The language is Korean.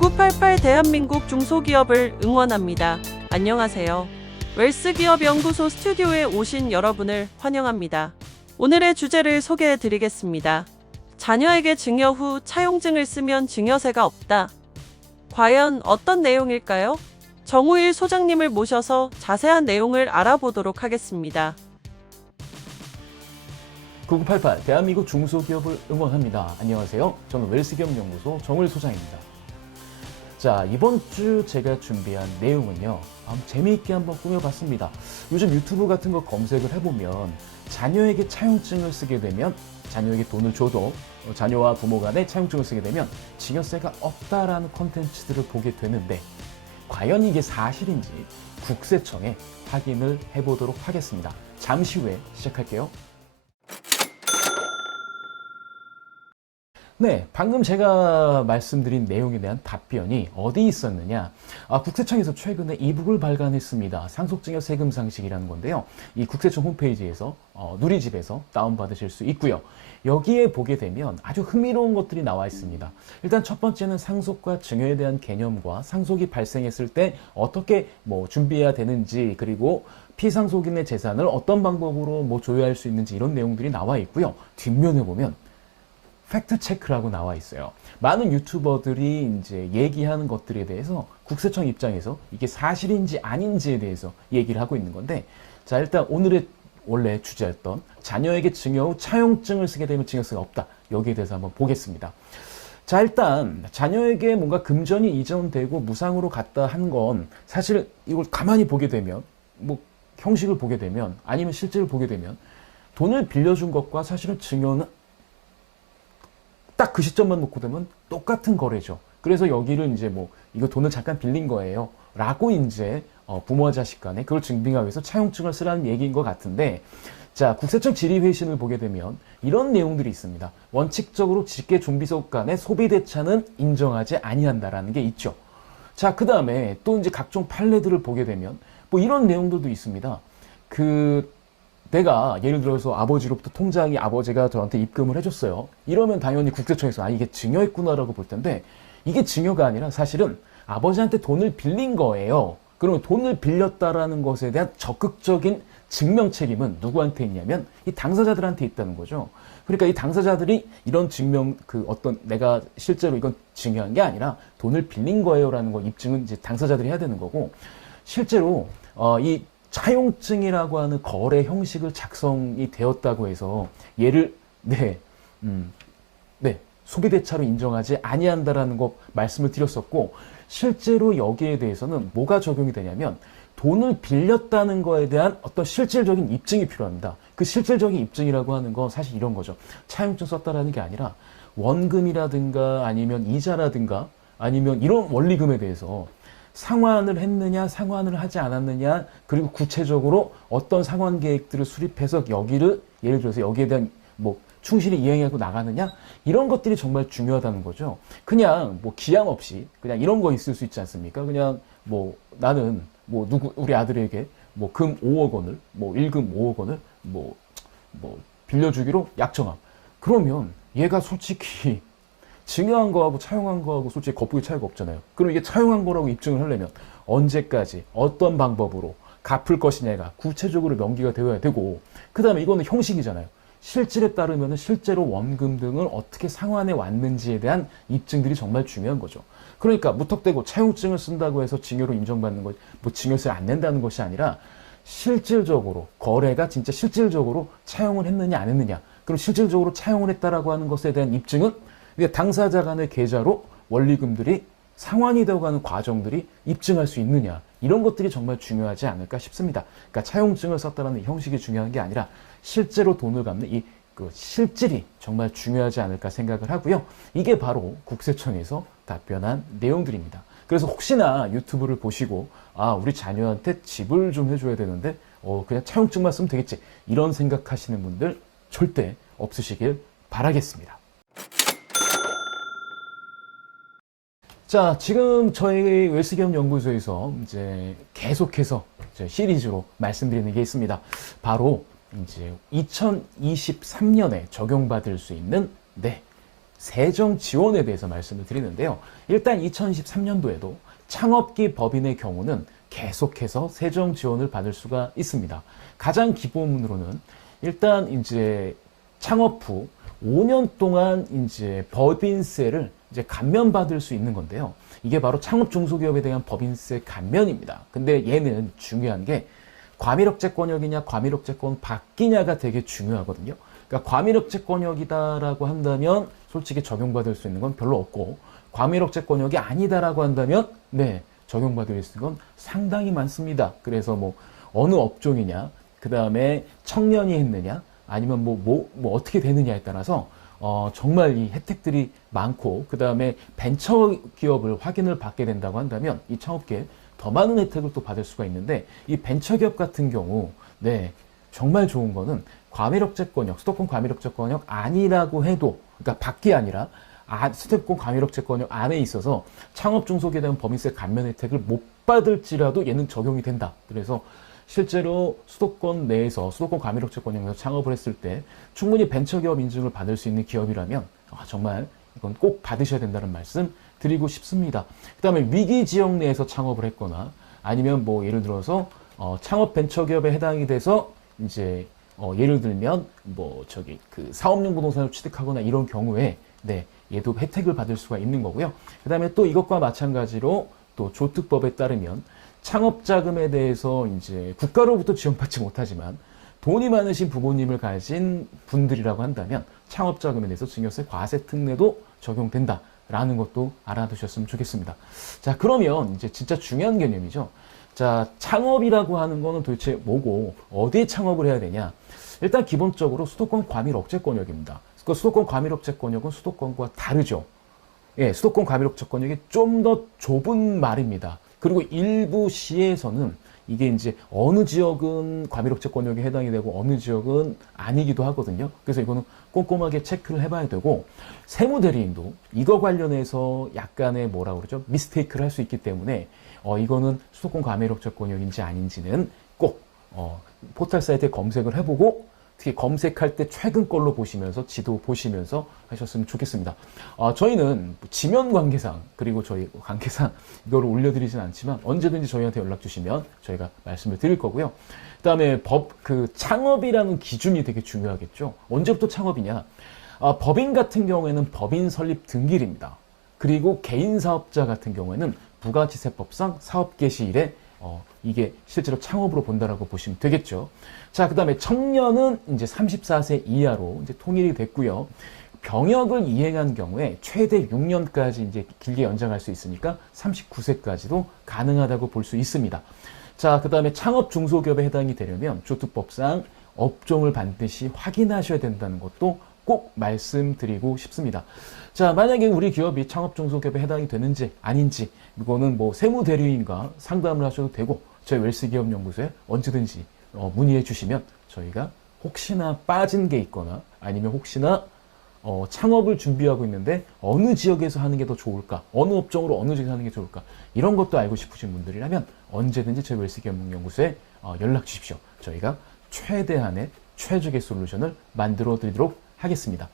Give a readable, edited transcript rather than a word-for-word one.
9988 대한민국 중소기업을 응원합니다. 안녕하세요. 웰스기업연구소 스튜디오에 오신 여러분을 환영합니다. 오늘의 주제를 소개해 드리겠습니다. 자녀에게 증여 후 차용증을 쓰면 증여세가 없다. 과연 어떤 내용일까요? 정우일 소장님을 모셔서 자세한 내용을 알아보도록 하겠습니다. 9988 대한민국 중소기업을 응원합니다. 안녕하세요. 저는 웰스기업연구소 정우일 소장입니다. 자, 이번 주 제가 준비한 내용은요, 재미있게 한번 꾸며봤습니다. 요즘 유튜브 같은 거 검색을 해보면 자녀에게 차용증을 쓰게 되면, 자녀에게 돈을 줘도 자녀와 부모 간에 차용증을 쓰게 되면 증여세가 없다라는 콘텐츠들을 보게 되는데, 과연 이게 사실인지 국세청에 확인을 해보도록 하겠습니다. 잠시 후에 시작할게요. 네, 방금 제가 말씀드린 내용에 대한 답변이 어디 있었느냐. 국세청에서 최근에 이북을 발간했습니다. 상속증여 세금 상식이라는 건데요. 이 국세청 홈페이지에서 누리집에서 다운받으실 수 있고요. 여기에 보게 되면 아주 흥미로운 것들이 나와 있습니다. 일단 첫 번째는 상속과 증여에 대한 개념과 상속이 발생했을 때 어떻게 준비해야 되는지, 그리고 피상속인의 재산을 어떤 방법으로 조회할 수 있는지, 이런 내용들이 나와 있고요. 뒷면에 보면 팩트 체크라고 나와 있어요. 많은 유튜버들이 이제 얘기하는 것들에 대해서 국세청 입장에서 이게 사실인지 아닌지에 대해서 얘기를 하고 있는 건데, 자, 일단 오늘의 원래 주제였던 자녀에게 증여 후 차용증을 쓰게 되면 증여세가 없다, 여기에 대해서 한번 보겠습니다. 자, 일단 자녀에게 뭔가 금전이 이전되고 무상으로 갔다 한 건, 사실 이걸 가만히 보게 되면, 형식을 보게 되면, 아니면 실제를 보게 되면, 돈을 빌려준 것과 사실은 증여는 딱 그 시점만 놓고 되면 똑같은 거래죠. 그래서 여기를 이제 이거 돈을 잠깐 빌린 거예요 라고 이제 부모와 자식 간에 그걸 증빙하기 위해서 차용증을 쓰라는 얘기인 것 같은데, 자, 국세청 질의회신을 보게 되면 이런 내용들이 있습니다. 원칙적으로 직계존비속 간의 소비대차는 인정하지 아니한다라는 게 있죠. 자, 그 다음에 또 이제 각종 판례들을 보게 되면 이런 내용들도 있습니다. 내가 예를 들어서 아버지로부터 통장이 아버지가 저한테 입금을 해줬어요. 이러면 당연히 국세청에서 이게 증여했구나라고 볼 텐데, 이게 증여가 아니라 사실은 아버지한테 돈을 빌린 거예요. 그러면 돈을 빌렸다라는 것에 대한 적극적인 증명 책임은 누구한테 있냐면 이 당사자들한테 있다는 거죠. 그러니까 이 당사자들이 이런 증명, 내가 실제로 이건 증여한 게 아니라 돈을 빌린 거예요라는 거 입증은 이제 당사자들이 해야 되는 거고, 실제로 이 차용증이라고 하는 거래 형식을 작성이 되었다고 해서 얘를 소비대차로 인정하지 아니한다라는 거 말씀을 드렸었고, 실제로 여기에 대해서는 뭐가 적용이 되냐면 돈을 빌렸다는 거에 대한 어떤 실질적인 입증이 필요합니다. 그 실질적인 입증이라고 하는 건 사실 이런 거죠. 차용증 썼다라는 게 아니라 원금이라든가 아니면 이자라든가 아니면 이런 원리금에 대해서 상환을 했느냐, 상환을 하지 않았느냐, 그리고 구체적으로 어떤 상환 계획들을 수립해서 여기를, 예를 들어서 여기에 대한 충실히 이행하고 나가느냐, 이런 것들이 정말 중요하다는 거죠. 그냥 기양 없이 그냥 이런 거 있을 수 있지 않습니까? 그냥 나는 우리 아들에게 금 5억 원을, 일금 5억 원을 빌려주기로 약정함. 그러면 얘가 솔직히 증여한 거하고 차용한 거하고 솔직히 거북이 차이가 없잖아요. 그럼 이게 차용한 거라고 입증을 하려면 언제까지 어떤 방법으로 갚을 것이냐가 구체적으로 명기가 되어야 되고, 그 다음에 이거는 형식이잖아요. 실질에 따르면 실제로 원금 등을 어떻게 상환해 왔는지에 대한 입증들이 정말 중요한 거죠. 그러니까 무턱대고 차용증을 쓴다고 해서 증여로 인정받는 것, 증여세를 안 낸다는 것이 아니라 실질적으로 거래가 진짜 실질적으로 차용을 했느냐 안 했느냐, 그럼 실질적으로 차용을 했다라고 하는 것에 대한 입증은 당사자 간의 계좌로 원리금들이 상환이 되어가는 과정들이 입증할 수 있느냐, 이런 것들이 정말 중요하지 않을까 싶습니다. 그러니까 차용증을 썼다는 형식이 중요한 게 아니라 실제로 돈을 갚는 이 실질이 정말 중요하지 않을까 생각을 하고요. 이게 바로 국세청에서 답변한 내용들입니다. 그래서 혹시나 유튜브를 보시고 우리 자녀한테 집을 좀 해줘야 되는데 그냥 차용증만 쓰면 되겠지, 이런 생각하시는 분들 절대 없으시길 바라겠습니다. 자, 지금 저희 웰스기업연구소에서 이제 계속해서 시리즈로 말씀드리는 게 있습니다. 바로 이제 2023년에 적용받을 수 있는 세정 지원에 대해서 말씀을 드리는데요. 일단 2023년도에도 창업기 법인의 경우는 계속해서 세정 지원을 받을 수가 있습니다. 가장 기본으로는 일단 이제 창업 후 5년 동안 이제 법인세를 이제 감면받을 수 있는 건데요. 이게 바로 창업 중소기업에 대한 법인세 감면입니다. 근데 얘는 중요한 게 과밀억제권역이냐 과밀억제권 밖이냐가 되게 중요하거든요. 그러니까 과밀억제권역이다라고 한다면 솔직히 적용받을 수 있는 건 별로 없고, 과밀억제권역이 아니다라고 한다면 네, 적용받을 수 있는 건 상당히 많습니다. 그래서 뭐 어느 업종이냐, 그 다음에 청년이 했느냐, 아니면 뭐 어떻게 되느냐에 따라서 정말 이 혜택들이 많고, 그 다음에 벤처기업을 확인을 받게 된다고 한다면 이 창업계에 더 많은 혜택을 또 받을 수가 있는데, 이 벤처기업 같은 경우 네, 정말 좋은 거는 과밀억제권역, 수도권 과밀억제권역 아니라고 해도, 그러니까 밖이 아니라 수도권 과밀억제권역 안에 있어서 창업 중소기업에 대한 법인세 감면 혜택을 못 받을지라도 얘는 적용이 된다. 그래서 실제로 수도권 내에서 수도권 과밀억제권역에서 창업을 했을 때 충분히 벤처기업 인증을 받을 수 있는 기업이라면 정말 이건 꼭 받으셔야 된다는 말씀 드리고 싶습니다. 그 다음에 위기 지역 내에서 창업을 했거나, 아니면 뭐 예를 들어서 창업 벤처기업에 해당이 돼서 이제 예를 들면 뭐 그 사업용 부동산을 취득하거나 이런 경우에 네, 얘도 혜택을 받을 수가 있는 거고요. 그 다음에 또 이것과 마찬가지로 또 조특법에 따르면 창업 자금에 대해서 이제 국가로부터 지원받지 못하지만 돈이 많으신 부모님을 가진 분들이라고 한다면 창업 자금에 대해서 증여세 과세 특례도 적용된다라는 것도 알아두셨으면 좋겠습니다. 자, 그러면 이제 진짜 중요한 개념이죠. 자, 창업이라고 하는 거는 도대체 뭐고 어디에 창업을 해야 되냐? 일단 기본적으로 수도권 과밀억제권역입니다. 그 수도권 과밀억제권역은 수도권과 다르죠. 예, 수도권 과밀억제권역이 좀 더 좁은 말입니다. 그리고 일부 시에서는 이게 이제 어느 지역은 과밀억제권역에 해당이 되고 어느 지역은 아니기도 하거든요. 그래서 이거는 꼼꼼하게 체크를 해봐야 되고, 세무대리인도 이거 관련해서 약간의 뭐라 그러죠? 미스테이크를 할 수 있기 때문에 이거는 수도권 과밀억제권역인지 아닌지는 꼭 포털 사이트에 검색을 해보고, 특히 검색할 때 최근 걸로 보시면서 지도 보시면서 하셨으면 좋겠습니다. 저희는 지면 관계상, 그리고 저희 관계상 이거를 올려드리진 않지만 언제든지 저희한테 연락 주시면 저희가 말씀을 드릴 거고요. 그 다음에 창업이라는 기준이 되게 중요하겠죠. 언제부터 창업이냐? 법인 같은 경우에는 법인 설립 등기일입니다. 그리고 개인 사업자 같은 경우에는 부가지세법상 사업 개시일에 이게 실제로 창업으로 본다라고 보시면 되겠죠. 자, 그 다음에 청년은 이제 34세 이하로 이제 통일이 됐고요. 병역을 이행한 경우에 최대 6년까지 이제 길게 연장할 수 있으니까 39세까지도 가능하다고 볼 수 있습니다. 자, 그 다음에 창업 중소기업에 해당이 되려면 조특법상 업종을 반드시 확인하셔야 된다는 것도 꼭 말씀드리고 싶습니다. 자, 만약에 우리 기업이 창업 중소기업에 해당이 되는지 아닌지, 이거는 뭐 세무대리인과 상담을 하셔도 되고, 저희 웰스기업연구소에 언제든지 문의해 주시면 저희가 혹시나 빠진 게 있거나, 아니면 혹시나 창업을 준비하고 있는데 어느 지역에서 하는 게 더 좋을까, 어느 업종으로 어느 지역에서 하는 게 좋을까, 이런 것도 알고 싶으신 분들이라면 언제든지 저희 웰스기업연구소에 연락 주십시오. 저희가 최대한의 최적의 솔루션을 만들어 드리도록 하겠습니다.